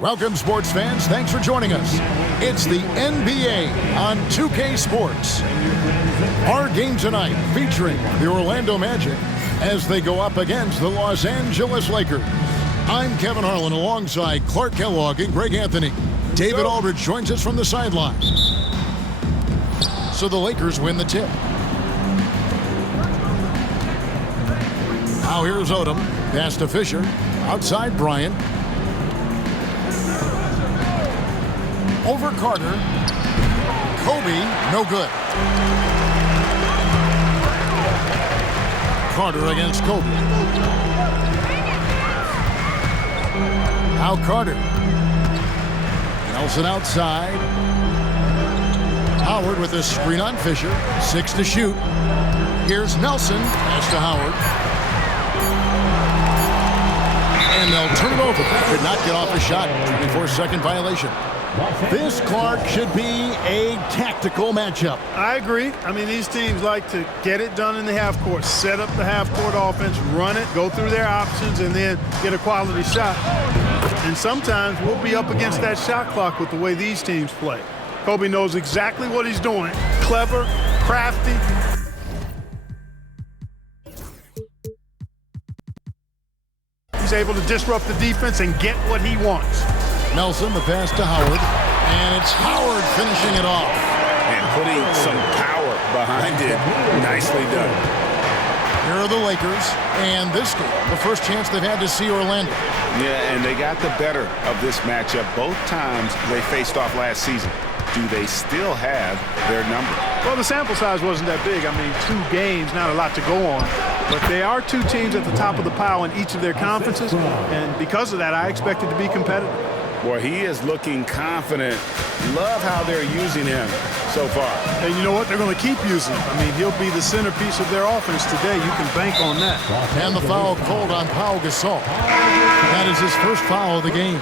Welcome, sports fans. Thanks for joining us. It's the NBA on 2K Sports. Our game tonight featuring the Orlando Magic as they go up against the Los Angeles Lakers. I'm Kevin Harlan alongside Clark Kellogg and Greg Anthony. David Aldridge joins us from the sideline. So the Lakers win the tip. Now here's Odom. Pass to Fisher. Outside Bryant. Over Carter. Kobe, no good. Carter against Kobe. Now Carter. Nelson outside. Howard with a screen on Fisher. 6 to shoot. Here's Nelson. Pass to Howard. And they'll turn it over. Could not get off a shot. 24-second violation. This, Clark, should be a tactical matchup. I agree. I mean, these teams like to get it done in the half court, set up the half court offense, run it, go through their options, and then get a quality shot. And sometimes we'll be up against that shot clock with the way these teams play. Kobe knows exactly what he's doing. Clever, crafty. He's able to disrupt the defense and get what he wants. Nelson, the pass to Howard, and it's Howard finishing it off. And putting some power behind it. Nicely done. Here are the Lakers, and this game, the first chance they've had to see Orlando. Yeah, and they got the better of this matchup both times they faced off last season. Do they still have their number? Well, the sample size wasn't that big. I mean, 2 games, not a lot to go on. But they are 2 teams at the top of the pile in each of their conferences, and because of that, I expect it to be competitive. Boy, he is looking confident. Love how they're using him so far. And you know what? They're going to keep using him. I mean, he'll be the centerpiece of their offense today. You can bank on that. And the foul called on Pau Gasol. That is his first foul of the game.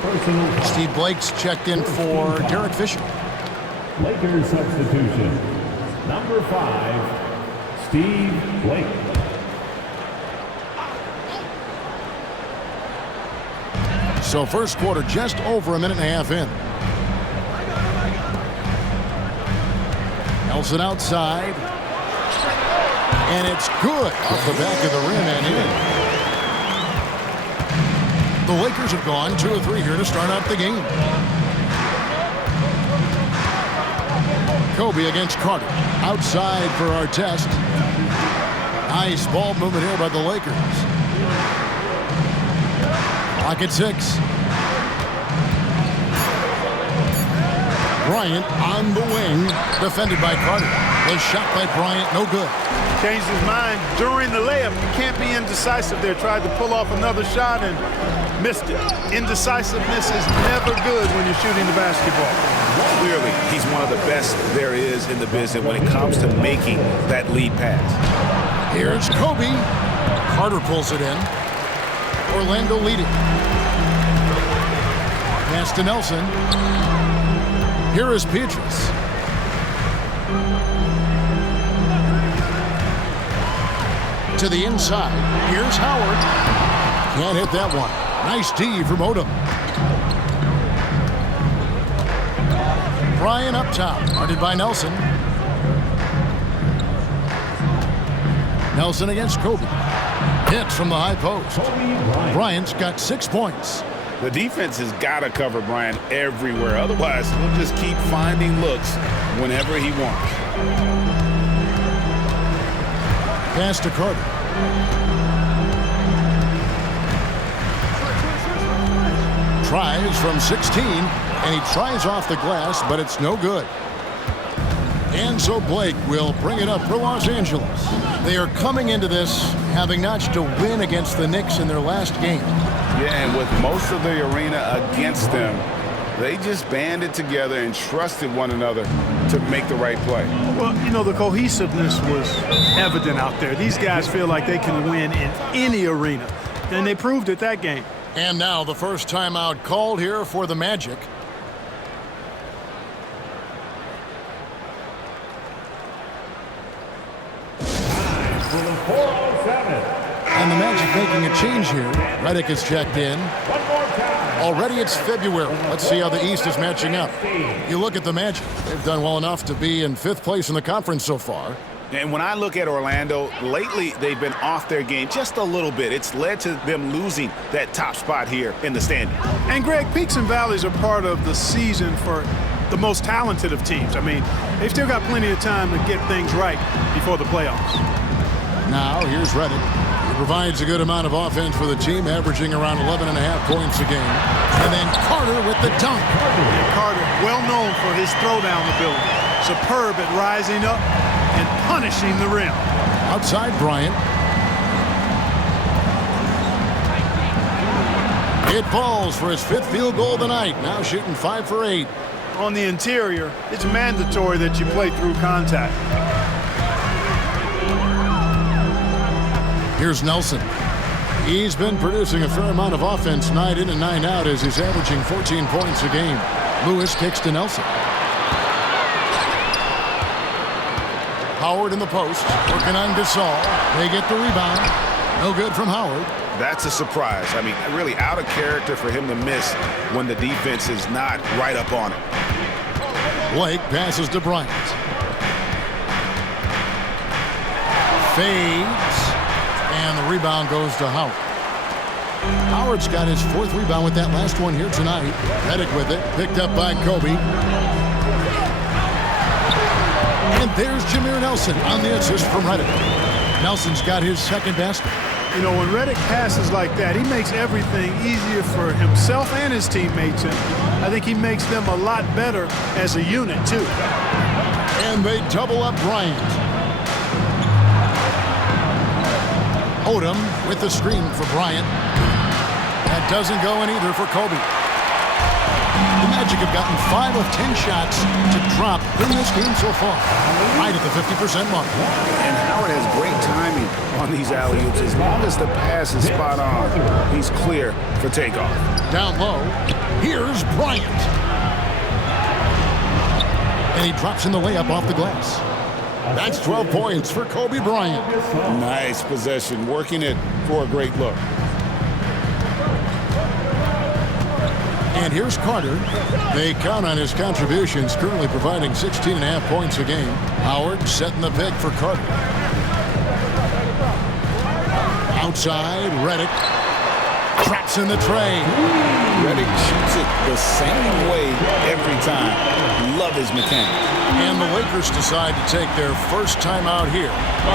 Steve Blake's checked in for Derek Fisher. Lakers substitution. Number 5, Steve Blake. So first quarter just over a minute and a half in. Nelson outside. And it's good off the back of the rim and in. The Lakers have gone 2 of 3 here to start out the game. Kobe against Carter. Outside for Artest. Nice ball movement here by the Lakers. Clock at 6. Bryant on the wing, defended by Carter. The shot by Bryant, no good. Changed his mind during the layup. You can't be indecisive there. Tried to pull off another shot and missed it. Indecisiveness is never good when you're shooting the basketball. Clearly, he's one of the best there is in the business when it comes to making that lead pass. Here's Kobe. Carter pulls it in. Orlando leading. Pass to Nelson. Here is Petrus. To the inside. Here's Howard. Can't hit that one. Nice D from Odom. Bryant up top. Guarded by Nelson. Nelson against Kobe. Hits from the high post. Bryant's got 6 points. The defense has got to cover Bryant everywhere. Otherwise, he'll just keep finding looks whenever he wants. Pass to Carter. Tries from 16, and he tries off the glass, but it's no good. And so Blake will bring it up for Los Angeles. They are coming into this having notched a win against the Knicks in their last game. Yeah, and with most of the arena against them, they just banded together and trusted one another to make the right play. Well, you know, the cohesiveness was evident out there. These guys feel like they can win in any arena, and they proved it that game. And now the first timeout called here for the Magic. And the Magic making a change here. Redick is checked in. One more time. Already it's February. Let's see how the East is matching up. You look at the Magic. They've done well enough to be in 5th place in the conference so far. And when I look at Orlando, lately they've been off their game just a little bit. It's led to them losing that top spot here in the standings. And, Greg, peaks and valleys are part of the season for the most talented of teams. I mean, they've still got plenty of time to get things right before the playoffs. Now, here's Redick. He provides a good amount of offense for the team, averaging around 11.5 points a game. And then Carter with the dunk. And Carter, well known for his throwdown ability. Superb at rising up and punishing the rim. Outside Bryant. It falls for his 5th field goal of the night. Now shooting 5 for 8. On the interior, it's mandatory that you play through contact. Here's Nelson. He's been producing a fair amount of offense night in and night out as he's averaging 14 points a game. Lewis kicks to Nelson. Howard in the post, working on Gasol. They get the rebound. No good from Howard. That's a surprise. I mean, really out of character for him to miss when the defense is not right up on him. Blake passes to Bryant. Fades. And the rebound goes to Howard. Howard's got his 4th rebound with that last one here tonight. Redick with it. Picked up by Kobe. And there's Jameer Nelson on the assist from Redick. Nelson's got his 2nd basket. You know, when Redick passes like that, he makes everything easier for himself and his teammates. And I think he makes them a lot better as a unit, too. And they double up Bryant. Odom with the screen for Bryant. That doesn't go in either for Kobe. The Magic have gotten 5 of 10 shots to drop in this game so far. Right at the 50% mark. And Howard has great timing on these alley-oops. As long as the pass is spot on, he's clear for takeoff. Down low, here's Bryant. And he drops in the layup off the glass. That's 12 points for Kobe Bryant. Nice possession, working it for a great look. And here's Carter. They count on his contributions, currently providing 16.5 points a game. Howard setting the pick for Carter. Outside, Redick. Traps in the tray. Redick shoots it the same way every time. Love his mechanics. And the Lakers decide to take their first time out here.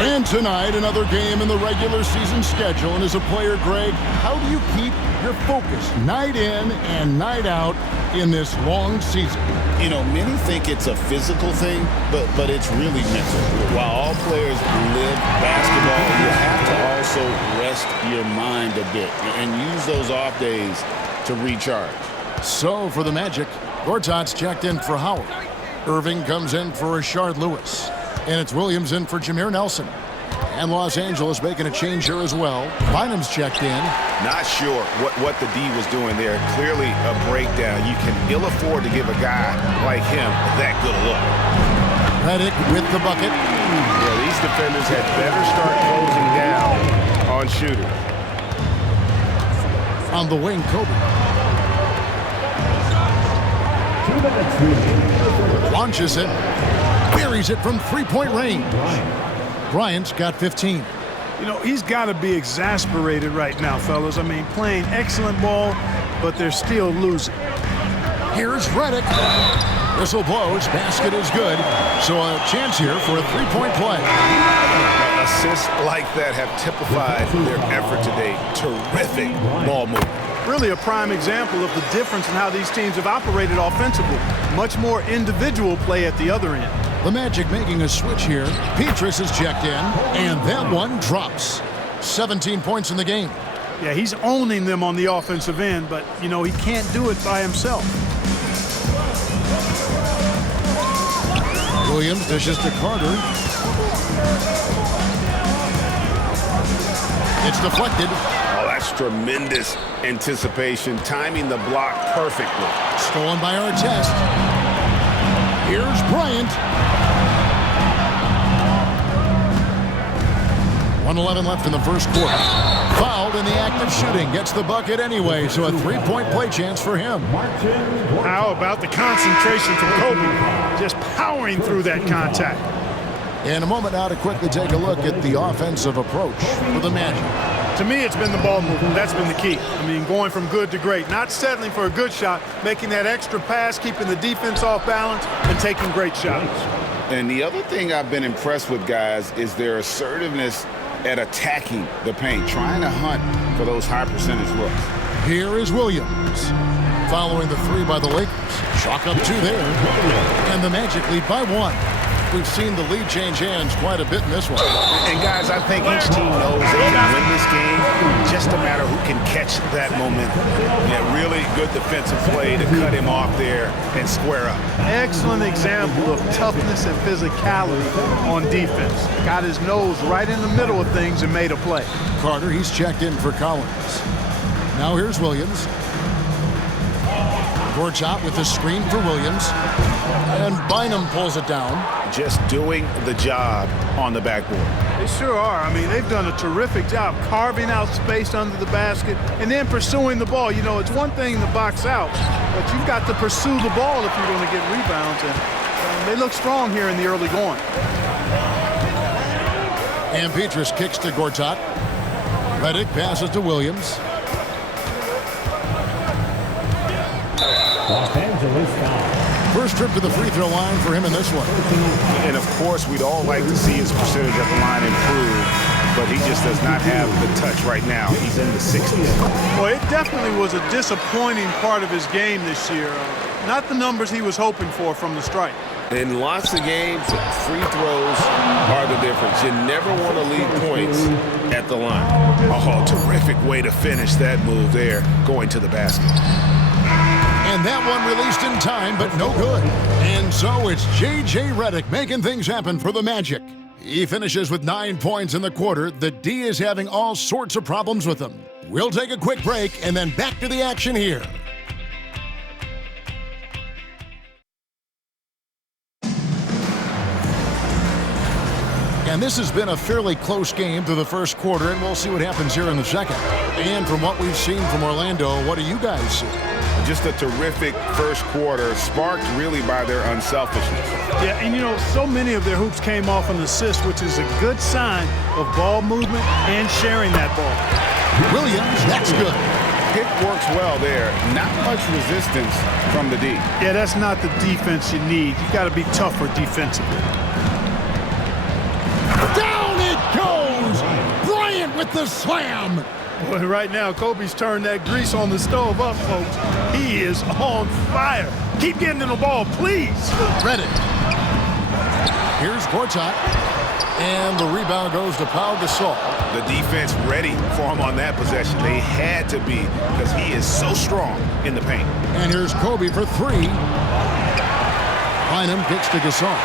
And tonight, another game in the regular season schedule. And as a player, Greg, how do you keep your focus night in and night out in this long season? You know, many think it's a physical thing, but it's really mental. While all players live basketball, you have to also rest your mind a bit and use those off days to recharge. So for the Magic, Gortat's checked in for Howard. Irving comes in for Rashard Lewis. And it's Williams in for Jameer Nelson. And Los Angeles making a change here as well. Bynum's checked in. Not sure what the D was doing there. Clearly a breakdown. You can ill afford to give a guy like him that good a look. Redick with the bucket. Yeah, these defenders had better start closing down on shooters. On the wing, Kobe. 2 minutes remaining. Launches it. Buries it from 3-point range. Bryant's got 15. You know, he's got to be exasperated right now, fellas. I mean, playing excellent ball, but they're still losing. Here's Redick. Whistle blows. Basket is good. So a chance here for a 3-point play. Assists like that have typified their effort today. Terrific ball movement. Really a prime example of the difference in how these teams have operated offensively. Much more individual play at the other end. The Magic making a switch here. Petrus is checked in, and that one drops. 17 points in the game. Yeah, he's owning them on the offensive end, but, you know, he can't do it by himself. Williams dishes to Carter. It's deflected. Oh, that's tremendous anticipation, timing the block perfectly. Stolen by Artest. Here's Bryant. 1:11 left in the first quarter. Fouled fouled in the act of shooting. Gets the bucket anyway, so a three-point play chance for him. How about the concentration from Kobe? Just powering through that contact. In a moment now to quickly take a look at the offensive approach for the Magic. To me, it's been the ball movement. That's been the key. I mean, going from good to great. Not settling for a good shot, making that extra pass, keeping the defense off balance, and taking great shots. And the other thing I've been impressed with, guys, is their assertiveness at attacking the paint, trying to hunt for those high percentage looks. Here is Williams. Following the three by the Lakers. Chalk up two there. And the Magic lead by one. We've seen the lead change hands quite a bit in this one. And guys, I think each team knows they can win this game. Just a matter who can catch that momentum. Yeah, really good defensive play to cut him off there and square up. Excellent example of toughness and physicality on defense. Got his nose right in the middle of things and made a play. Carter, he's checked in for Collins. Now here's Williams. Gortat with the screen for Williams. And Bynum pulls it down. Just doing the job on the backboard. They sure are. I mean, they've done a terrific job carving out space under the basket and then pursuing the ball. You know, it's one thing to box out, but you've got to pursue the ball if you're going to get rebounds. And they look strong here in the early going. And Petrus kicks to Gortat. Redick passes to Williams. Los Angeles foul. First trip to the free throw line for him in this one. And, of course, we'd all like to see his percentage at the line improve, but he just does not have the touch right now. He's in the 60s. Well, it definitely was a disappointing part of his game this year. Not the numbers he was hoping for from the stripe. In lots of games, free throws are the difference. You never want to leave points at the line. Oh, terrific way to finish that move there, going to the basket. And that one released in time, but no good. And so it's J.J. Redick making things happen for the Magic. He finishes with 9 points in the quarter. The D is having all sorts of problems with him. We'll take a quick break and then back to the action here. And this has been a fairly close game through the first quarter, and we'll see what happens here in the second. And from what we've seen from Orlando, what do you guys see? Just a terrific first quarter, sparked really by their unselfishness. Yeah, and you know, so many of their hoops came off an assist, which is a good sign of ball movement and sharing that ball. Williams, that's good. Pick works well there. Not much resistance from the D. Yeah, that's not the defense you need. You got to be tougher defensively. Down it goes! Bryant with the slam! Boy, right now, Kobe's turned that grease on the stove up, folks. He is on fire. Keep getting in the ball, please. Redick. Here's Gortat. And the rebound goes to Pau Gasol. The defense ready for him on that possession. They had to be, because he is so strong in the paint. And here's Kobe for three. Bynum kicks to Gasol.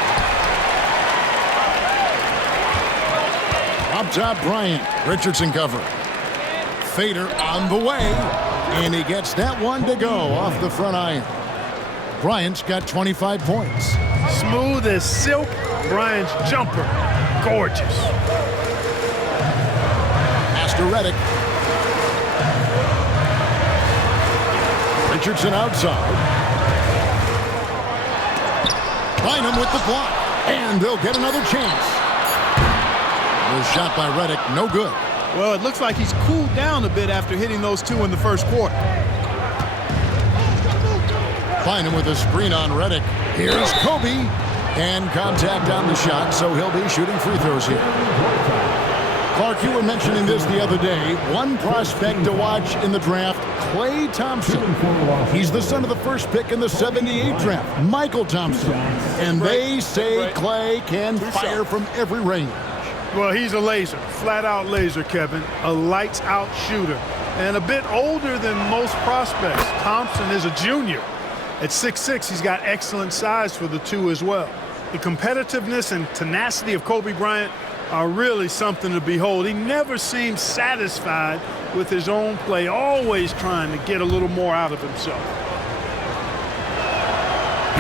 Up top, Bryant. Richardson cover. Fader on the way. And he gets that one to go off the front iron. Bryant's got 25 points. Smooth as silk. Bryant's jumper. Gorgeous. Pass to Redick. Richardson outside. Bynum with the block. And they'll get another chance. The shot by Redick, no good. Well, it looks like he's cooled down a bit after hitting those two in the first quarter. Bynum with a screen on Redick. Here's Kobe. And contact on the shot, so he'll be shooting free throws here. Clark, you were mentioning this the other day. One prospect to watch in the draft, Klay Thompson. He's the son of the first pick in the '78 draft, Michael Thompson. And they say Klay can fire from every range. Well, he's a laser, flat-out laser, Kevin. A lights-out shooter. And a bit older than most prospects. Thompson is a junior. At 6'6", he's got excellent size for the two as well. The competitiveness and tenacity of Kobe Bryant are really something to behold. He never seems satisfied with his own play, always trying to get a little more out of himself.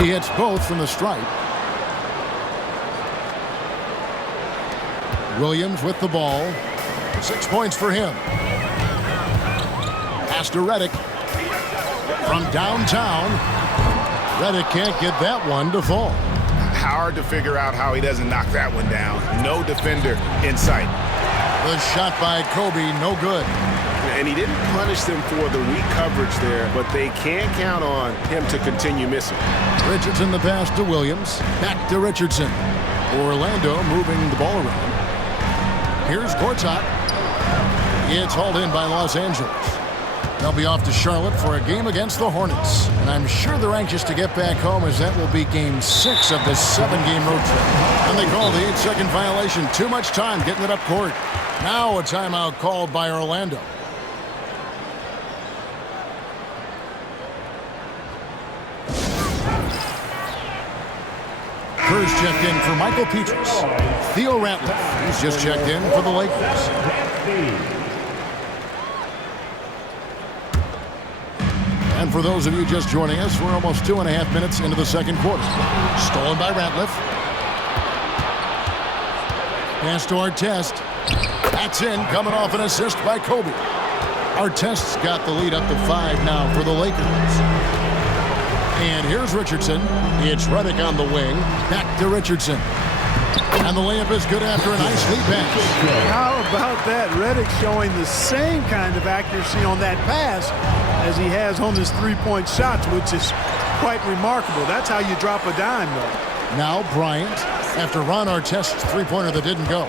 He hits both from the stripe. Williams with the ball. 6 points for him. Pass to Redick. From downtown, Redick can't get that one to fall. Hard to figure out how he doesn't knock that one down. No defender in sight. The shot by Kobe, no good. And he didn't punish them for the weak coverage there, but they can't count on him to continue missing. Richardson the pass to Williams. Back to Richardson. Orlando moving the ball around. Here's Gortat. It's hauled in by Los Angeles. They'll be off to Charlotte for a game against the Hornets. And I'm sure they're anxious to get back home, as that will be game 6 of the 7-game road trip. And they call the 8-second violation. Too much time getting it up court. Now a timeout called by Orlando. Kerr's checked in for Michael Petrus. Theo Ratliff, he's just checked in for the Lakers. And for those of you just joining us, we're almost 2.5 minutes into the second quarter. Stolen by Ratliff. Pass to Artest. That's in, coming off an assist by Kobe. Artest's got the lead up to 5 now for the Lakers. And here's Richardson. It's Redick on the wing. Back to Richardson. And the layup is good after a nice lead pass. How about that? Redick showing the same kind of accuracy on that pass as he has on his three-point shots, which is quite remarkable. That's how you drop a dime, though. Now Bryant, after Ron Artest's three-pointer that didn't go.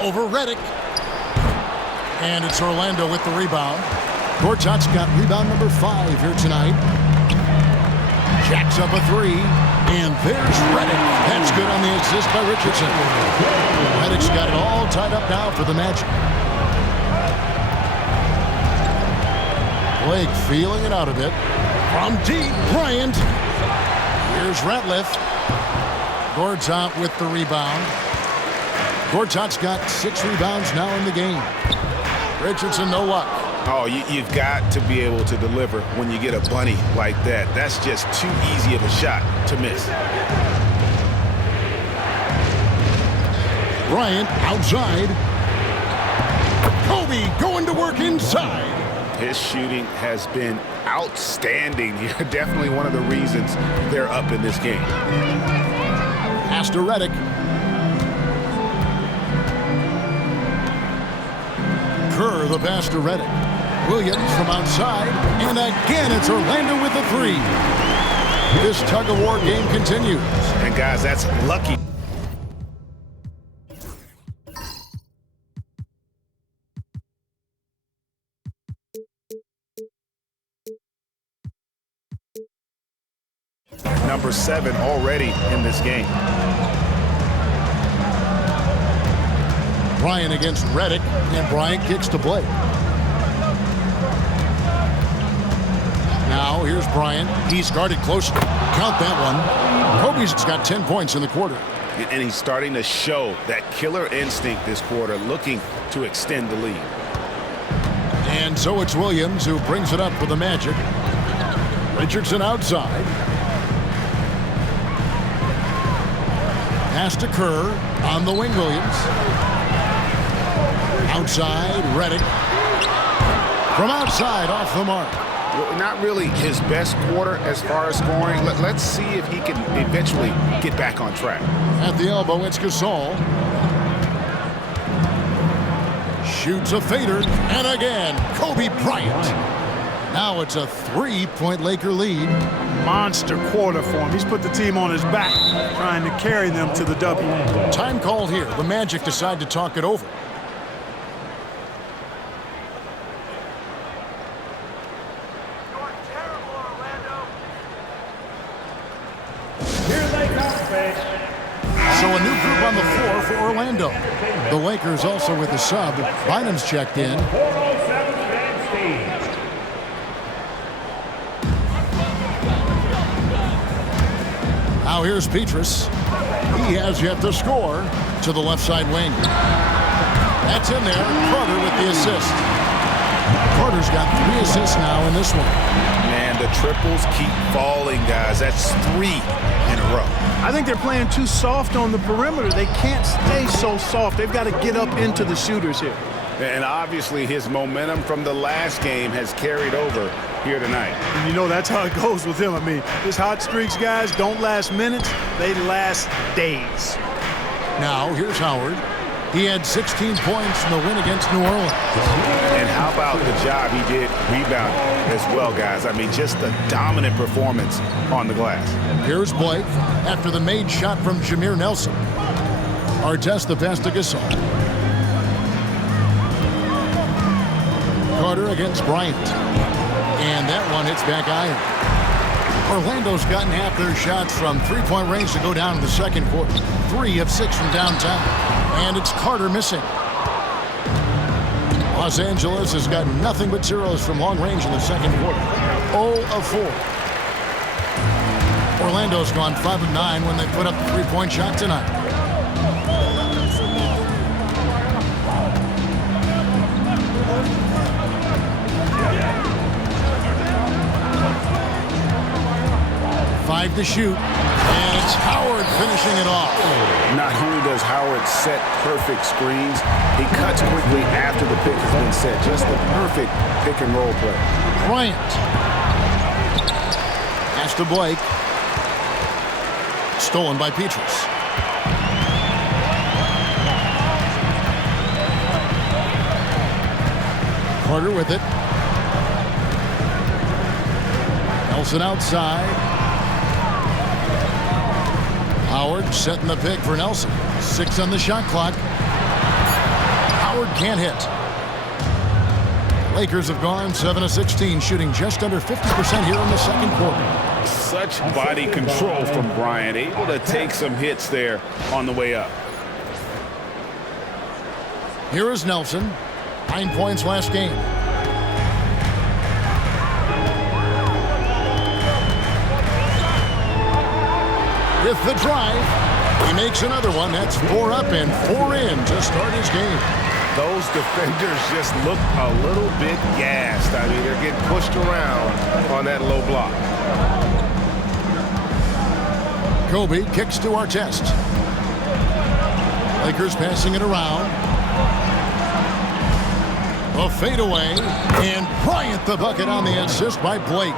Over Redick. And it's Orlando with the rebound. Gortat's got rebound number 5 here tonight. Jacks up a 3. And there's Redick. That's good on the assist by Richardson. Redick's got it all tied up now for the Magic. Blake feeling it out a bit. From deep, Bryant. Here's Ratliff. Gortat with the rebound. Gortat's got 6 rebounds now in the game. Richardson, no luck. Oh, you've got to be able to deliver when you get a bunny like that. That's just too easy of a shot to miss. Bryant outside. Kobe going to work inside. His shooting has been outstanding. Definitely one of the reasons they're up in this game. Pass to Redick. Kerr the pass to Redick. Williams from outside, and again it's Orlando with the 3. This tug-of-war game continues. And guys, that's lucky. Number 7 already in this game. Bryant against Redick, and Bryant kicks to Blake. Now here's Bryant. He's guarded close. Count that one. Kobe's got 10 points in the quarter. And he's starting to show that killer instinct this quarter, looking to extend the lead. And so it's Williams who brings it up for the Magic. Richardson outside. Pass to Kerr. On the wing, Williams. Outside, Redick. From outside, off the mark. Well, not really his best quarter as far as scoring. Let's see if he can eventually get back on track. At the elbow, it's Gasol. Shoots a fader, and again, Kobe Bryant. Now it's a 3-point Laker lead. Monster quarter for him. He's put the team on his back, trying to carry them to the W. Time called here. The Magic decide to talk it over. So a new group on the floor for Orlando. The Lakers also with a sub. Bynum's checked in. Now here's Petrus. He has yet to score to the left side wing. That's in there. Carter with the assist. Carter's got 3 assists now in this one. Man, the triples keep falling, guys. That's 3 in a row. I think they're playing too soft on the perimeter. They can't stay so soft. They've got to get up into the shooters here. And obviously his momentum from the last game has carried over here tonight. And you know that's how it goes with him. I mean, his hot streaks, guys, don't last minutes. They last days. Now, here's Howard. He had 16 points in the win against New Orleans. And how about the job he did rebounding as well, guys? I mean, just a dominant performance on the glass. Here's Blake after the made shot from Jameer Nelson. Artest the pass to Gasol. Carter against Bryant. And that one hits back iron. Orlando's gotten half their shots from three-point range to go down in the second quarter. 3 of 6 from downtown. And it's Carter missing. Los Angeles has got nothing but zeros from long range in the second quarter. 0 of 4. Orlando's gone 5 of 9 when they put up the three-point shot tonight. Five to shoot, and it's Howard finishing it off. Not only does Howard set perfect screens, he cuts quickly after the pick has been set. Just the perfect pick and roll play. Bryant. Pass to Blake. Stolen by Petrus. Carter with it. Nelson outside. Howard setting the pick for Nelson. 6 on the shot clock. Howard can't hit. Lakers have gone 7 of 16, shooting just under 50% here in the second quarter. Such body control from Bryant, able to take some hits there on the way up. Here is Nelson. 9 points last game. With the drive, he makes another one. That's 4 up and 4 in to start his game. Those defenders just look a little bit gassed. I mean, they're getting pushed around on that low block. Kobe kicks to Artest. Lakers passing it around. A fadeaway, and Bryant the bucket on the assist by Blake.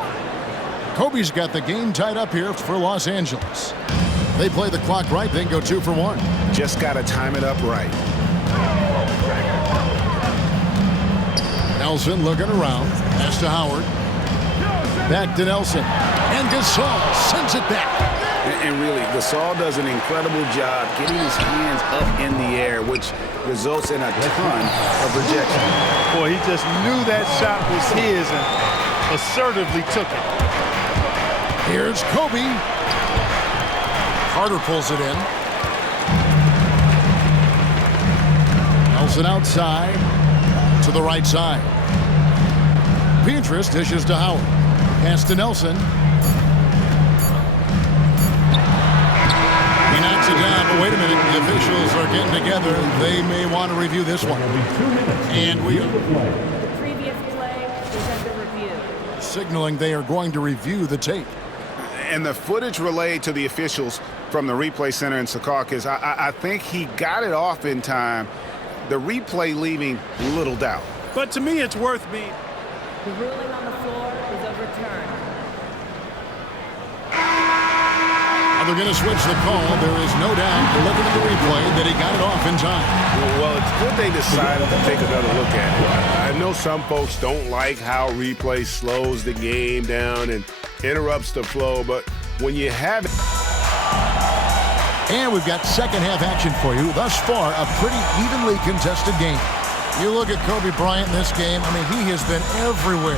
Kobe's got the game tied up here for Los Angeles. They play the clock right, then go 2 for 1. Just got to time it up right. Nelson looking around. Pass to Howard. Back to Nelson. And Gasol sends it back. And really, Gasol does an incredible job getting his hands up in the air, which results in a ton of rejection. Boy, he just knew that shot was his and assertively took it. Here's Kobe. Carter pulls it in. Nelson outside to the right side. Petrus dishes to Howard. Pass to Nelson. He knocks it down, but wait a minute. The officials are getting together. They may want to review this one. And we are The previous play is under review. signaling they are going to review the tape. And the footage relayed to the officials from the replay center in Secaucus, I think he got it off in time. The replay leaving little doubt. But to me, it's worth being. The ruling on the floor is overturned. They're going to switch the call. There is no doubt, looking at the replay, that he got it off in time. Well, it's good they decided to take another look at it. I know some folks don't like how replay slows the game down and interrupts the flow, but when you have it. And we've got second half action for you. Thus far, a pretty evenly contested game. You look at Kobe Bryant in this game, I mean, he has been everywhere.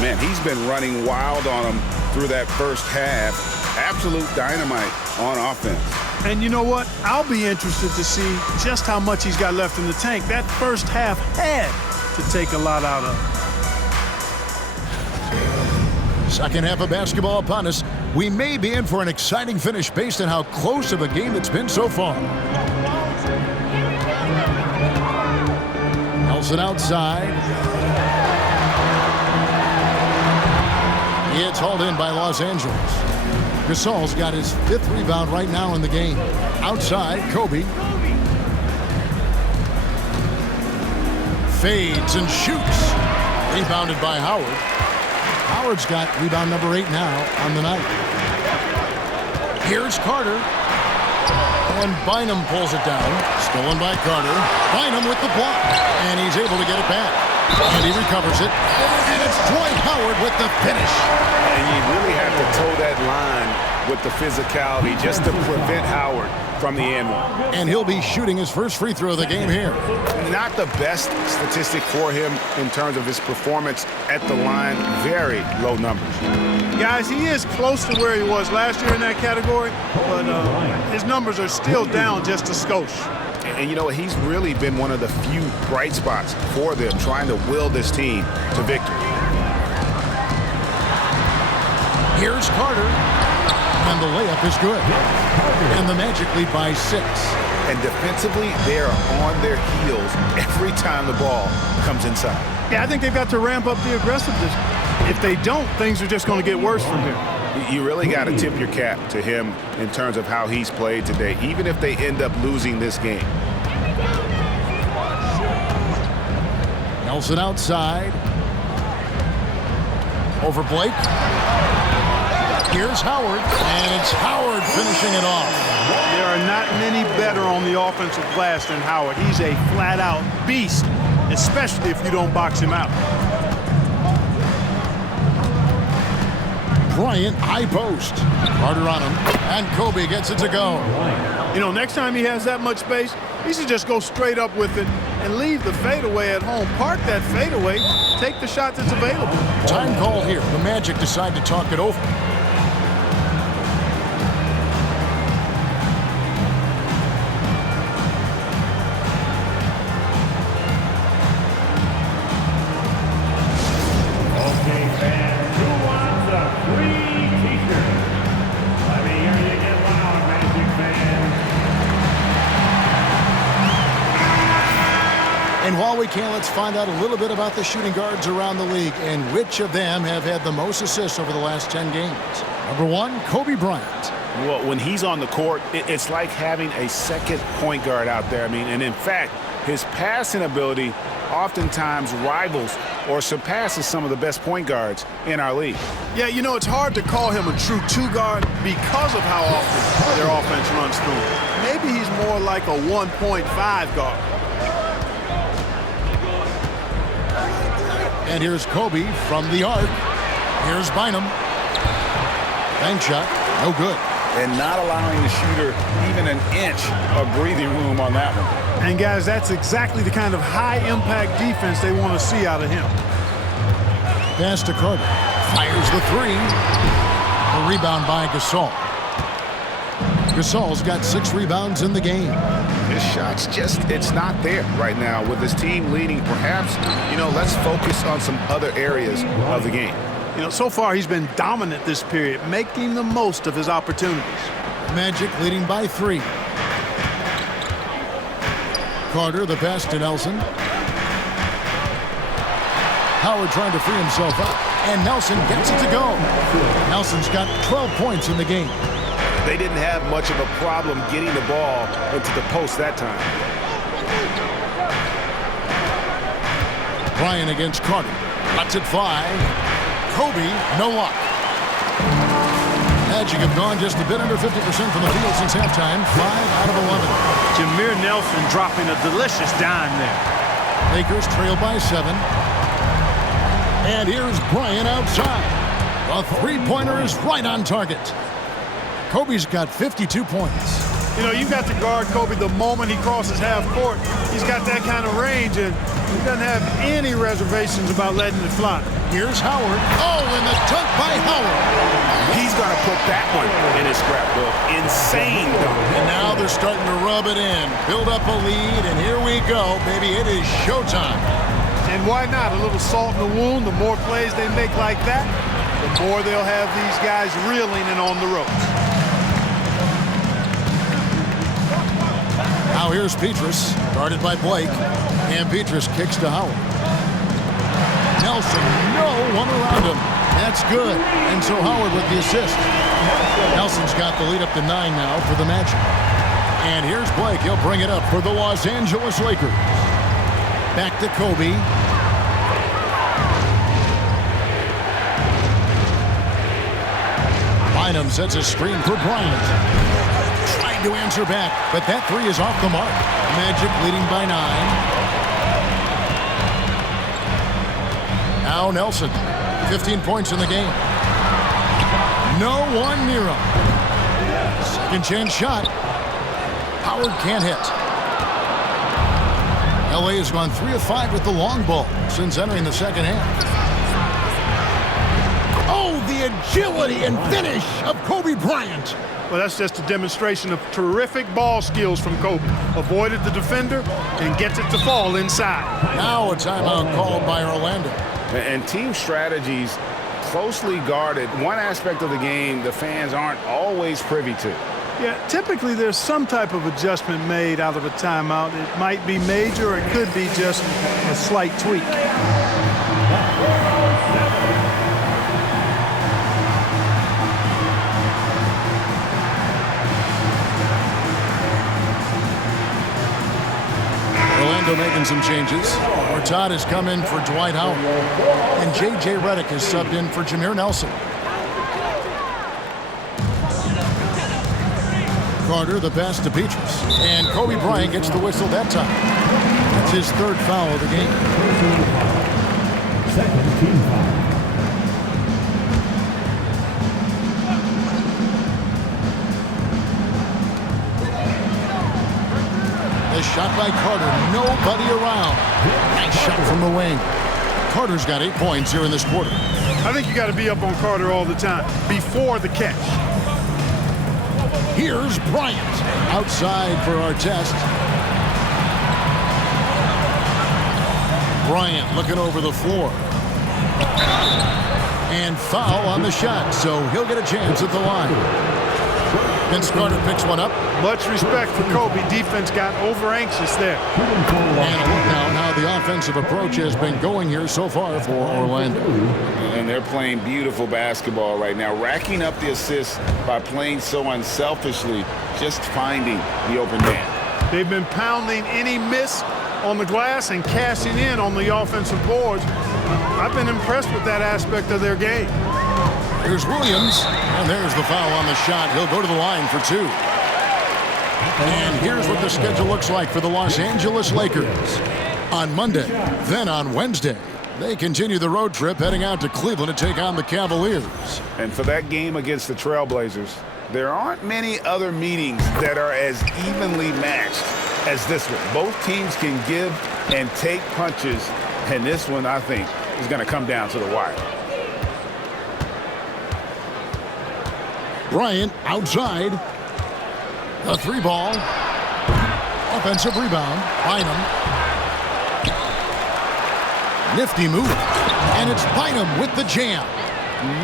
Man, he's been running wild on them through that first half. Absolute dynamite on offense. And you know what? I'll be interested to see just how much he's got left in the tank. That first half had to take a lot out of him. Second half of basketball upon us. We may be in for an exciting finish based on how close of a game it's been so far. Nelson outside. It's hauled in by Los Angeles. Gasol's got his 5th rebound right now in the game. Outside, Kobe. Fades and shoots. Rebounded by Howard. Howard's got rebound number 8 now on the night. Here's Carter. And Bynum pulls it down. Stolen by Carter. Bynum with the block. And he's able to get it back. And he recovers it. And it's Dwight Howard with the finish. And you really have to toe that line with the physicality just to prevent Howard from the and one. And he'll be shooting his first free throw of the game here. Not the best statistic for him in terms of his performance at the line. Very low numbers. Guys, he is close to where he was last year in that category, but his numbers are still down just a skosh. And you know, he's really been one of the few bright spots for them, trying to will this team to victory. Here's Carter. And the layup is good. And the Magic lead by 6. And defensively, they are on their heels every time the ball comes inside. Yeah, I think they've got to ramp up the aggressiveness. If they don't, things are just going to get worse from here. You really got to tip your cap to him in terms of how he's played today, even if they end up losing this game. Nelson outside. Over Blake. Here's Howard, and it's Howard finishing it off. There are not many better on the offensive glass than Howard. He's a flat-out beast, especially if you don't box him out. Bryant, high post. Carter on him, and Kobe gets it to go. You know, next time he has that much space, he should just go straight up with it and leave the fadeaway at home. Park that fadeaway, take the shot that's available. Time call here. The Magic decide to talk it over. And while we can, let's find out a little bit about the shooting guards around the league and which of them have had the most assists over the last 10 games. Number 1, Kobe Bryant. Well, when he's on the court, it's like having a second point guard out there. I mean, and in fact, his passing ability oftentimes rivals or surpasses some of the best point guards in our league. Yeah, you know, it's hard to call him a true two-guard because of how often their offense runs through him. Maybe he's more like a 1.5 guard. And here's Kobe from the arc. Here's Bynum. Bank shot, no good. And not allowing the shooter even an inch of breathing room on that one. And guys, that's exactly the kind of high-impact defense they want to see out of him. Pass to Carter. Fires the 3. A rebound by Gasol. Gasol's got 6 rebounds in the game. His shot's just, it's not there right now. With his team leading, perhaps, you know, let's focus on some other areas of the game. You know, so far he's been dominant this period, making the most of his opportunities. Magic leading by 3. Carter, the pass to Nelson. Howard trying to free himself up, and Nelson gets it to go. Nelson's got 12 points in the game. They didn't have much of a problem getting the ball into the post that time. Bryant against Carter. Lets it fly. Kobe, no luck. Magic have gone just a bit under 50% from the field since halftime. 5 out of 11. Jameer Nelson dropping a delicious dime there. Lakers trail by 7. And here's Bryant outside. The three-pointer is right on target. Kobe's got 52 points. You know, you've got to guard Kobe the moment he crosses half court. He's got that kind of range, and he doesn't have any reservations about letting it fly. Here's Howard. Oh, and the dunk by Howard. He's going to put that one in his scrapbook. Insane dunk. And now they're starting to rub it in. Build up a lead, and here we go, baby. It is showtime. And why not? A little salt in the wound. The more plays they make like that, the more they'll have these guys reeling and on the ropes. Now here's Petrus, guarded by Blake. And Petrus kicks to Howard. Nelson, no one around him. That's good. And so Howard with the assist. Nelson's got the lead up to 9 now for the Magic. And here's Blake. He'll bring it up for the Los Angeles Lakers. Back to Kobe. Bynum sets a screen for Bryant. Trying to answer back, but that three is off the mark. Magic leading by 9. Now Nelson, 15 points in the game. No one near him. Second chance shot. Howard can't hit. LA has gone 3 of 5 with the long ball since entering the second half. Oh, the agility and finish of Kobe Bryant. Well, that's just a demonstration of terrific ball skills from Kobe. Avoided the defender and gets it to fall inside. Now a timeout called by Orlando. And team strategies closely guarded. One aspect of the game the fans aren't always privy to. Yeah, typically there's some type of adjustment made out of a timeout. It might be major or it could be just a slight tweak. Orlando making some changes. Todd has come in for Dwight Howard. And J.J. Redick has subbed in for Jameer Nelson. Carter, the pass to Petrus. And Kobe Bryant gets the whistle that time. That's his 3rd foul of the game. Second team foul. The shot by Carter, nobody around. Nice shot from the wing. Carter's got 8 points here in this quarter. I think you got to be up on Carter all the time before the catch. Here's Bryant outside for Artest. Bryant looking over the floor. And foul on the shot, so he'll get a chance at the line. Vince Carter picks one up. Much respect for Kobe. Defense got over anxious there. And a look now how the offensive approach has been going here so far for Orlando. And they're playing beautiful basketball right now, racking up the assists by playing so unselfishly, just finding the open man. They've been pounding any miss on the glass and cashing in on the offensive boards. I've been impressed with that aspect of their game. Here's Williams, and there's the foul on the shot. He'll go to the line for 2. And here's what the schedule looks like for the Los Angeles Lakers. On Monday, then on Wednesday, they continue the road trip heading out to Cleveland to take on the Cavaliers. And for that game against the Trailblazers, there aren't many other meetings that are as evenly matched as this one. Both teams can give and take punches, and this one, I think, is going to come down to the wire. Bryant outside. A 3-ball. Offensive rebound. Bynum. Nifty move. And it's Bynum with the jam.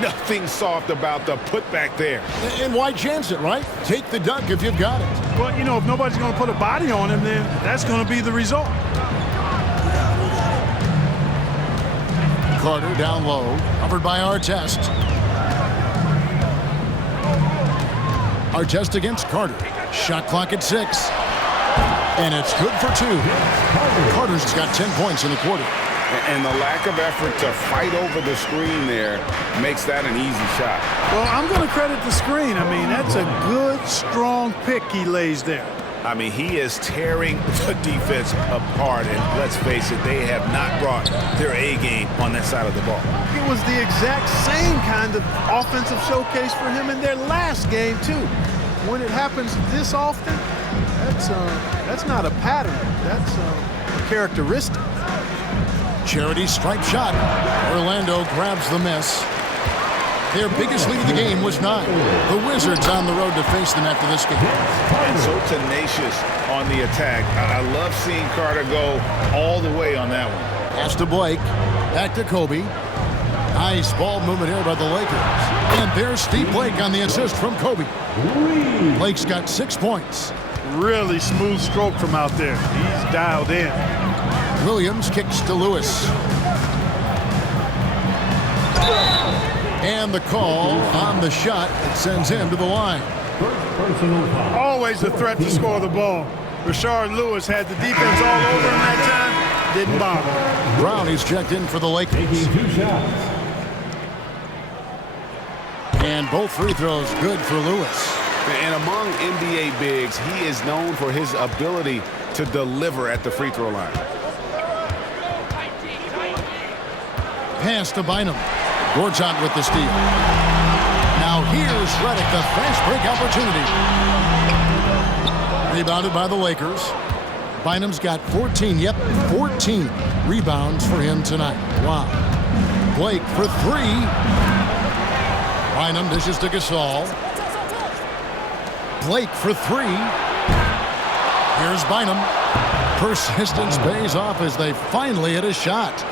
Nothing soft about the putback there. And why chance it, right? Take the dunk if you've got it. Well, you know, if nobody's going to put a body on him, then that's going to be the result. Carter down low. Covered by Artest. Artest against Carter. Shot clock at 6. And it's good for 2. Carter's got 10 points in the quarter. And the lack of effort to fight over the screen there makes that an easy shot. Well, I'm going to credit the screen. I mean, that's a good, strong pick he lays there. I mean, he is tearing the defense apart. And let's face it, they have not brought their A game on that side of the ball. It was the exact same kind of offensive showcase for him in their last game, too. When it happens this often, that's not a pattern. That's a characteristic. Charity stripe shot. Orlando grabs the miss. Their biggest lead of the game was 9. The Wizards on the road to face them after this game. And so tenacious on the attack. I love seeing Carter go all the way on that one. Pass to Blake. Back to Kobe. Nice ball movement here by the Lakers. And there's Steve Blake on the assist from Kobe. Blake's got 6 points. Really smooth stroke from out there. He's dialed in. Williams kicks to Lewis. And the call on the shot that sends him to the line. Always a threat to score the ball. Rashard Lewis had the defense all over him that time. didn't bother. Brown, he's checked in for the Lakers. Taking 2 shots. And both free throws good for Lewis. And among NBA bigs, he is known for his ability to deliver at the free throw line. Pass to Bynum. Gortat with the steal. Now here's Redick, the fast break opportunity. Rebounded by the Lakers. Bynum's got 14, 14 rebounds for him tonight. Wow. Blake for 3. Bynum dishes to Gasol. Blake for 3. Here's Bynum. Persistence pays off as they finally hit a shot.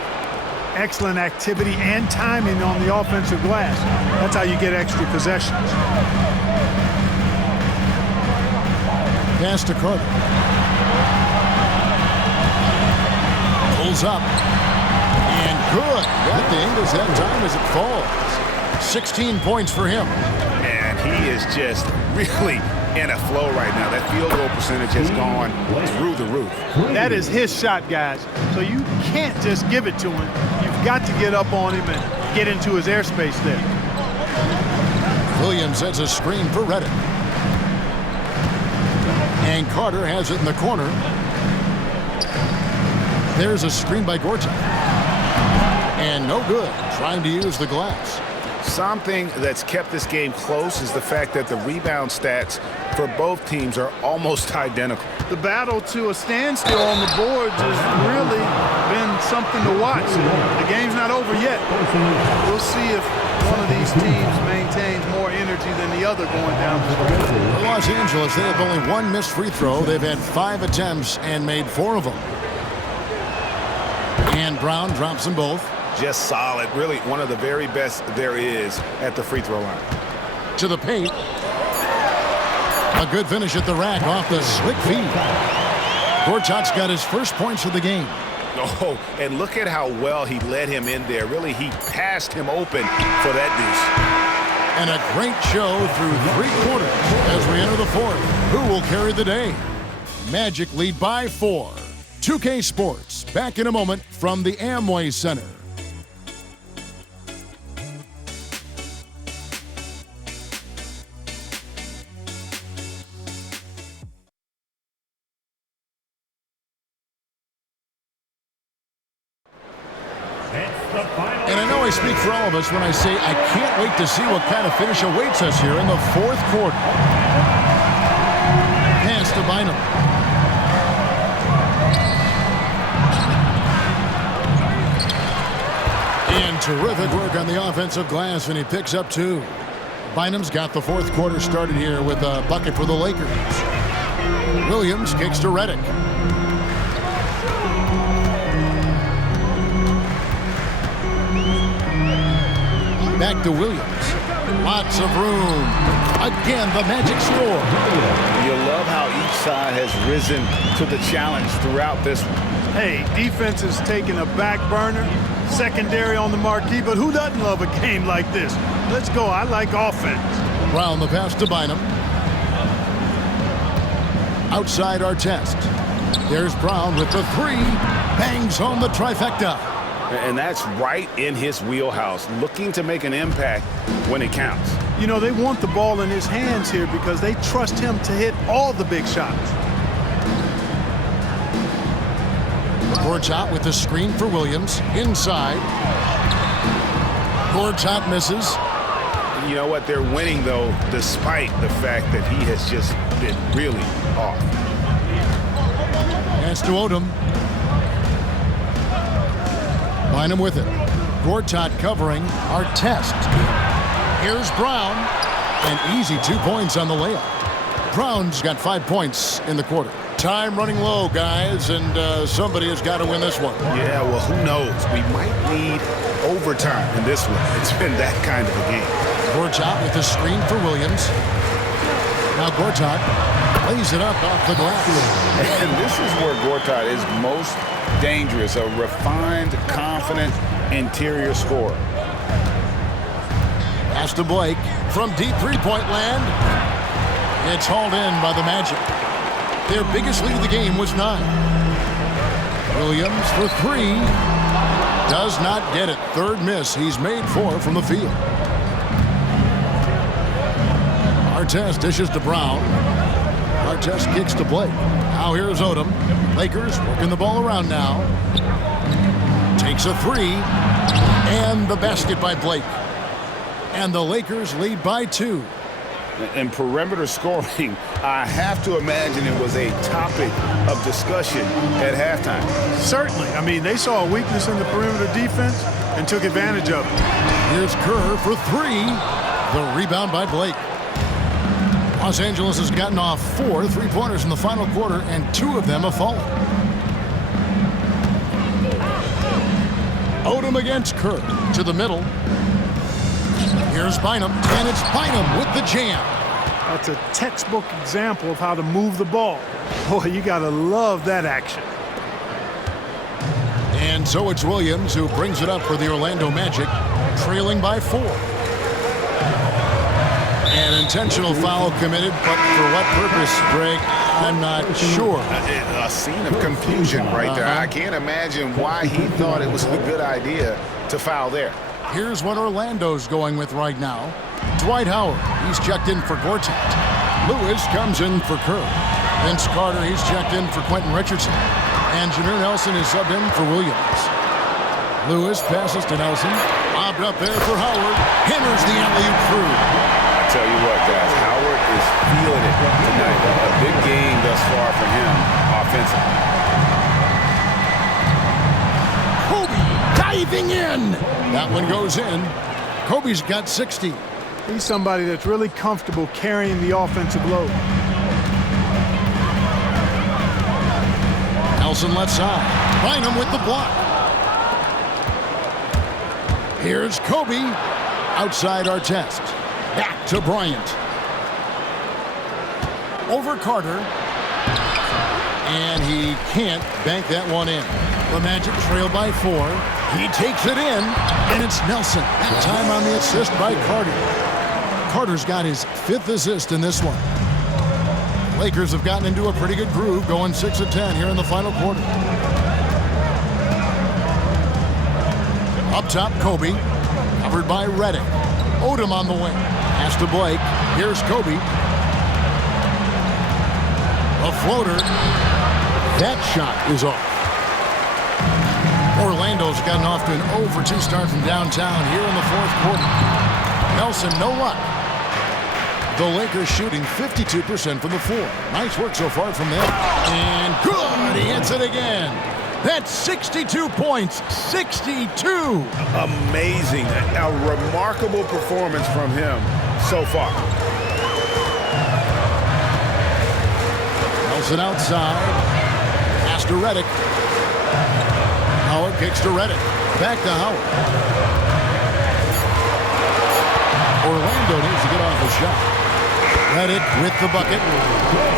Excellent activity and timing on the offensive glass. That's how you get extra possessions. Pass to Carter. Pulls up. And good. Got the angles that time as it falls. 16 points for him. And he is just really in a flow right now. That field goal percentage has gone through the roof. That is his shot, guys. So you can't just give it to him. You've got to get up on him and get into his airspace there. Williams sets a screen for Redick. And Carter has it in the corner. There's a screen by Gortat. And no good. Trying to use the glass. Something that's kept this game close is the fact that the rebound stats for both teams are almost identical. The battle to a standstill on the boards has really been something to watch. The game's not over yet. We'll see if one of these teams maintains more energy than the other going down the stretch. For Los Angeles, they have only 1 missed free throw. They've had 5 attempts and made 4 of them. And Brown drops them both. Just solid. Really one of the very best there is at the free throw line. To the paint. A good finish at the rack off the slick feed. Gortat's got his first points of the game. Oh, and look at how well he led him in there. Really, he passed him open for that deuce. And a great show through 3 quarters as we enter the 4th. Who will carry the day? Magic lead by 4. 2K Sports, back in a moment from the Amway Center. And I know I speak for all of us when I say I can't wait to see what kind of finish awaits us here in the 4th quarter. Pass to Bynum. And terrific work on the offensive glass, and he picks up 2. Bynum's got the 4th quarter started here with a bucket for the Lakers. Williams kicks to Redick. Back to Williams. Lots of room. Again, the Magic score. You love how each side has risen to the challenge throughout this one. Hey, defense is taking a back burner, secondary on the marquee, but who doesn't love a game like this? Let's go. I like offense. Brown the pass to Bynum. Outside Artest. There's Brown with the 3. Bangs home the trifecta. And that's right in his wheelhouse, looking to make an impact when it counts. You know, they want the ball in his hands here because they trust him to hit all the big shots. Gortat with the screen for Williams. Inside. Gortat misses. You know what? They're winning, though, despite the fact that he has just been really off. Pass to Odom. Bynum with it. Gortat covering. Artest. Here's Brown. An easy 2 points on the layup. Brown's got 5 points in the quarter. Time running low, guys, and somebody has got to win this one. Yeah, well, who knows? We might need overtime in this one. It's been that kind of a game. Gortat with the screen for Williams. Now Gortat lays it up off the glass. And this is where Gortat is most dangerous, a refined, confident interior scorer. Pass to Blake from deep three-point land. It's hauled in by the Magic. Their biggest lead of the game was 9. Williams for three. Does not get it. Third miss. He's made 4 from the field. Artest dishes to Brown. Artest kicks to Blake. Now here's Odom. Lakers working the ball around now. Takes a three. And the basket by Blake. And the Lakers lead by 2. And perimeter scoring, I have to imagine it was a topic of discussion at halftime. Certainly. I mean, they saw a weakness in the perimeter defense and took advantage of it. Here's Kerr for three. The rebound by Blake. Los Angeles has gotten off 4 3-pointers in the final quarter, and 2 of them have fallen. Odom against Kerr to the middle. Here's Bynum, and it's Bynum with the jam. That's a textbook example of how to move the ball. Boy, you got to love that action. And so it's Williams who brings it up for the Orlando Magic, trailing by 4. An intentional foul committed, but for what purpose, Greg? I'm not sure. A scene of confusion right there. I can't imagine why he thought it was a good idea to foul there. Here's what Orlando's going with right now. Dwight Howard, he's checked in for Gortat. Lewis comes in for Kerr. Vince Carter, he's checked in for Quentin Richardson. And Jameer Nelson is subbed in for Williams. Lewis passes to Nelson. Lobbed up there for Howard. Hammers the alley-oop through. I tell you what, guys, Howard is feeling it tonight. A big game thus far for him offensively. Diving in. That one goes in. Kobe's got 60. He's somebody that's really comfortable carrying the offensive load. Nelson left side. Bynum with the block. Here's Kobe. Outside Artest. Back to Bryant. Over Carter. And he can't bank that one in. The Magic trail by 4. He takes it in, and it's Nelson. That time on the assist by Carter. Carter's got his 5th assist in this one. Lakers have gotten into a pretty good groove, going 6 of 10 here in the final quarter. Up top, Kobe, covered by Redick. Odom on the wing. Pass to Blake. Here's Kobe. A floater. That shot is off. Orlando's gotten off to an 0-for-2 start from downtown here in the 4th quarter. Nelson, no luck. The Lakers shooting 52% from the floor. Nice work so far from them. And good! He hits it again. That's 62 points. 62! Amazing. A remarkable performance from him so far. Nelson outside. Pass to Redick. Howard kicks to Redick. Back to Howard. Orlando needs to get off a shot. Redick with the bucket.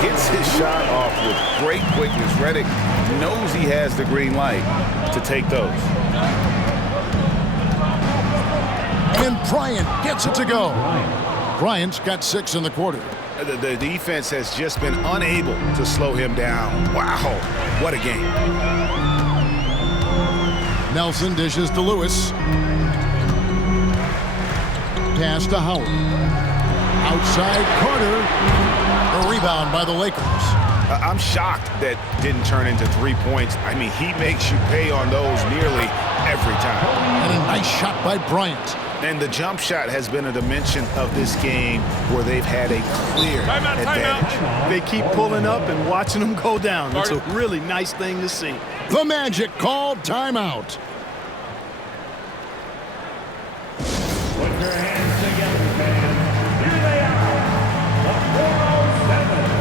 Gets his shot off with great quickness. Redick knows he has the green light to take those. And Bryant gets it to go. Bryant's got 6 in the quarter. The defense has just been unable to slow him down. Wow, what a game. Nelson dishes to Lewis. Pass to Howard. Outside Carter. A rebound by the Lakers. I'm shocked that didn't turn into 3 points. I mean, he makes you pay on those nearly every time. And a nice shot by Bryant. And the jump shot has been a dimension of this game where they've had a clear advantage. They keep pulling up and watching them go down. It's a really nice thing to see. The Magic called timeout. Put your hands together, fans. Here they are, the 407.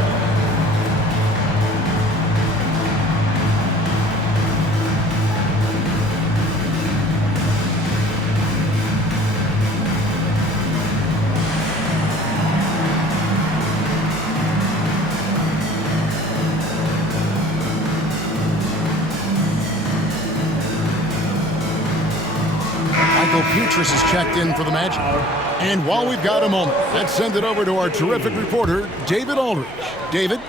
Petras is checked in for the Magic. And while we've got a moment, let's send it over to our terrific reporter, David Aldridge. David?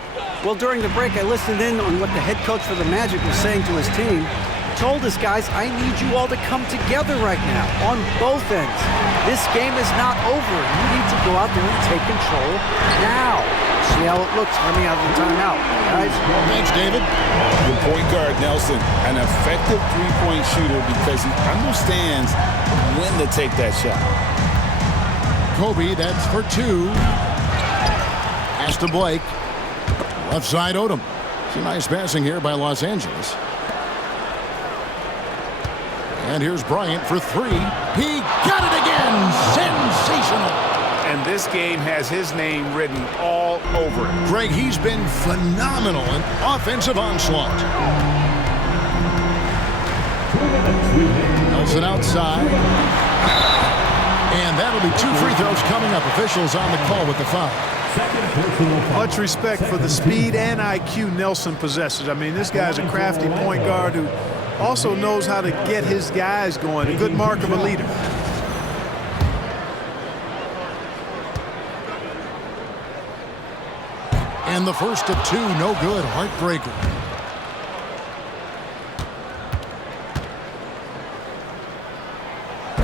Well, during the break, I listened in on what the head coach for the Magic was saying to his team. He told his guys, I need you all to come together right now on both ends. This game is not over. You need to go out there and take control now. See how it looks coming out of the timeout, guys. Thanks, David. The point guard, Nelson, an effective three-point shooter because he understands when to take that shot. Kobe, that's for 2. Pass to Blake. Left side, Odom. It's a nice passing here by Los Angeles. And here's Bryant for 3. He got it again! Sensational! And this game has his name written all over it. Greg, he's been phenomenal in offensive onslaught. Nelson outside. And that'll be 2 free throws coming up. Officials on the call with the foul. Much respect for the speed and IQ Nelson possesses. I mean, this guy's a crafty point guard who also knows how to get his guys going. A good mark of a leader. And the first of 2, no good. Heartbreaker.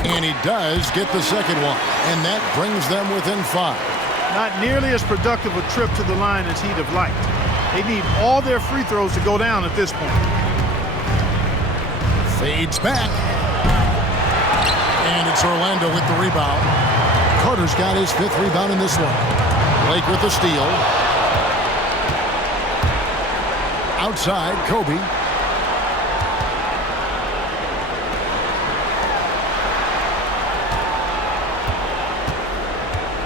And he does get the second one. And that brings them within 5. Not nearly as productive a trip to the line as he'd have liked. They need all their free throws to go down at this point. Fades back. And it's Orlando with the rebound. Carter's got his 5th rebound in this one. Blake with the steal. Outside, Kobe.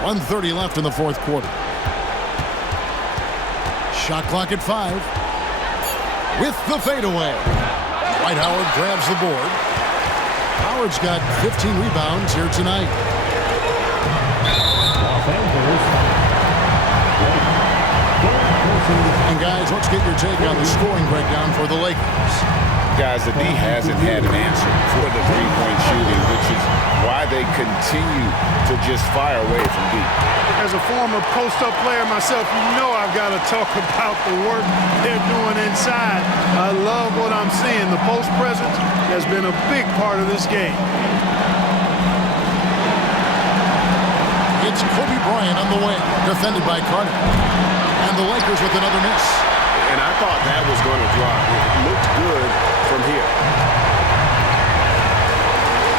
.130 left in the 4th quarter. Shot clock at 5. With the fadeaway. Dwight Howard grabs the board. Howard's got 15 rebounds here tonight. And guys, let's get your take on the scoring breakdown for the Lakers. Guys, the D hasn't had an answer for the three-point shooting, which is why they continue to just fire away from deep. As a former post-up player myself, you know I've got to talk about the work they're doing inside. I love what I'm seeing. The post presence has been a big part of this game. It's Kobe Bryant on the wing, defended by Carter. And the Lakers with another miss. And I thought that was going to drop. It looked good from here.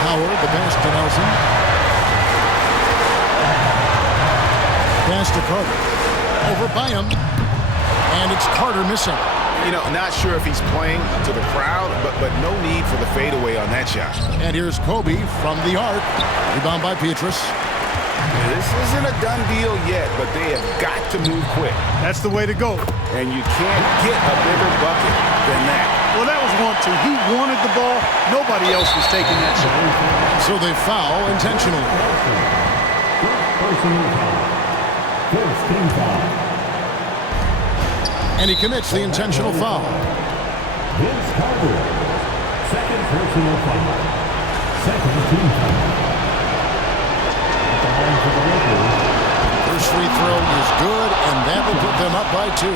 Howard, the pass to Nelson. Pass to Carter. Over by him. And it's Carter missing. You know, not sure if he's playing to the crowd, but no need for the fadeaway on that shot. And here's Kobe from the arc. Rebound by Pietrus. This isn't a done deal yet, but they have got to move quick. That's the way to go. And you can't get a bigger bucket than that. Well, that was 1-2. He wanted the ball. Nobody else was taking that shot. So they foul intentionally. First team foul. And he commits the intentional foul. Vince Carter. Second personal foul. Second team foul. First free throw is good, and that will put them up by 2.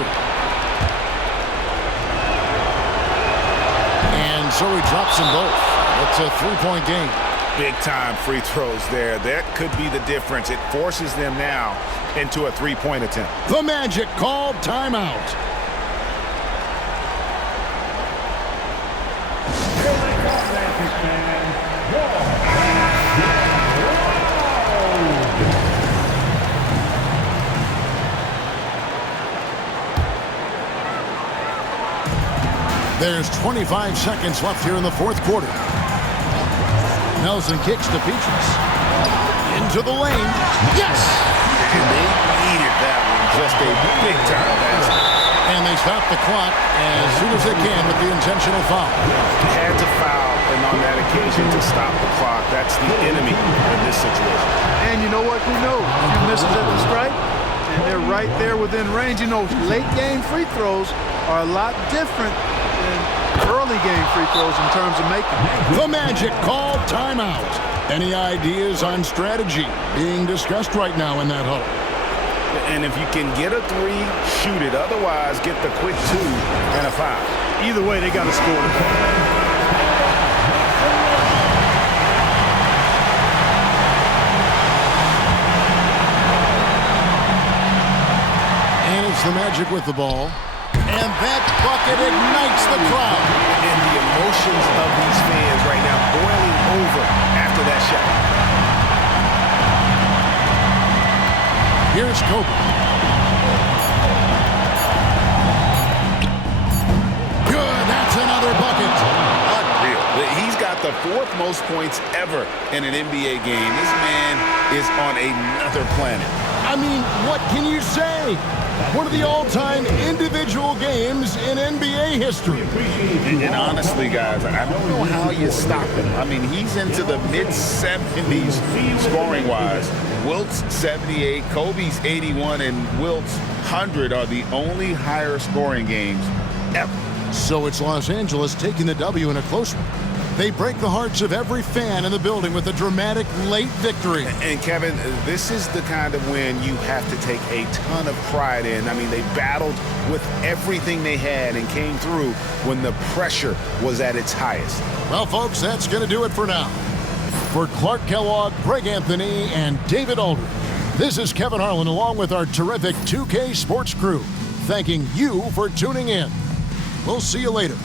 And so he drops them both. It's a 3-point game. Big-time free throws there. That could be the difference. It forces them now into a 3-point attempt. The Magic called timeout. Here they come, Magic fans. There's 25 seconds left here in the 4th quarter. Nelson kicks to Pietrus. Into the lane. Yes! And they needed that one. Just a big-time basket. And they stop the clock as soon as they can with the intentional foul. Had to foul, and on that occasion to stop the clock. That's the enemy in this situation. And you know what? Who knows? He misses at the stripe, and they're right there within range. You know, late-game free throws are a lot different than early game free throws in terms of making. The Magic called timeout. Any ideas on strategy being discussed right now in that huddle? And if you can get a 3, shoot it. Otherwise, get the quick 2 and a foul. Either way, they got to score the ball. And it's the Magic with the ball. And that bucket ignites the crowd. And the emotions of these fans right now boiling over after that shot. Here's Kobe. Good, that's another bucket. Unreal. He's got the 4th most points ever in an NBA game. This man is on another planet. I mean, what can you say? One of the all-time individual games in NBA history. And honestly, guys, I don't know how you stop him. I mean, he's into the mid-70s scoring-wise. Wilt's 78, Kobe's 81, and Wilt's 100 are the only higher scoring games ever. So it's Los Angeles taking the W in a close one. They break the hearts of every fan in the building with a dramatic late victory. And Kevin, this is the kind of win you have to take a ton of pride in. I mean, they battled with everything they had and came through when the pressure was at its highest. Well, folks, that's going to do it for now. For Clark Kellogg, Greg Anthony, and David Aldridge, this is Kevin Harlan along with our terrific 2K Sports crew, thanking you for tuning in. We'll see you later.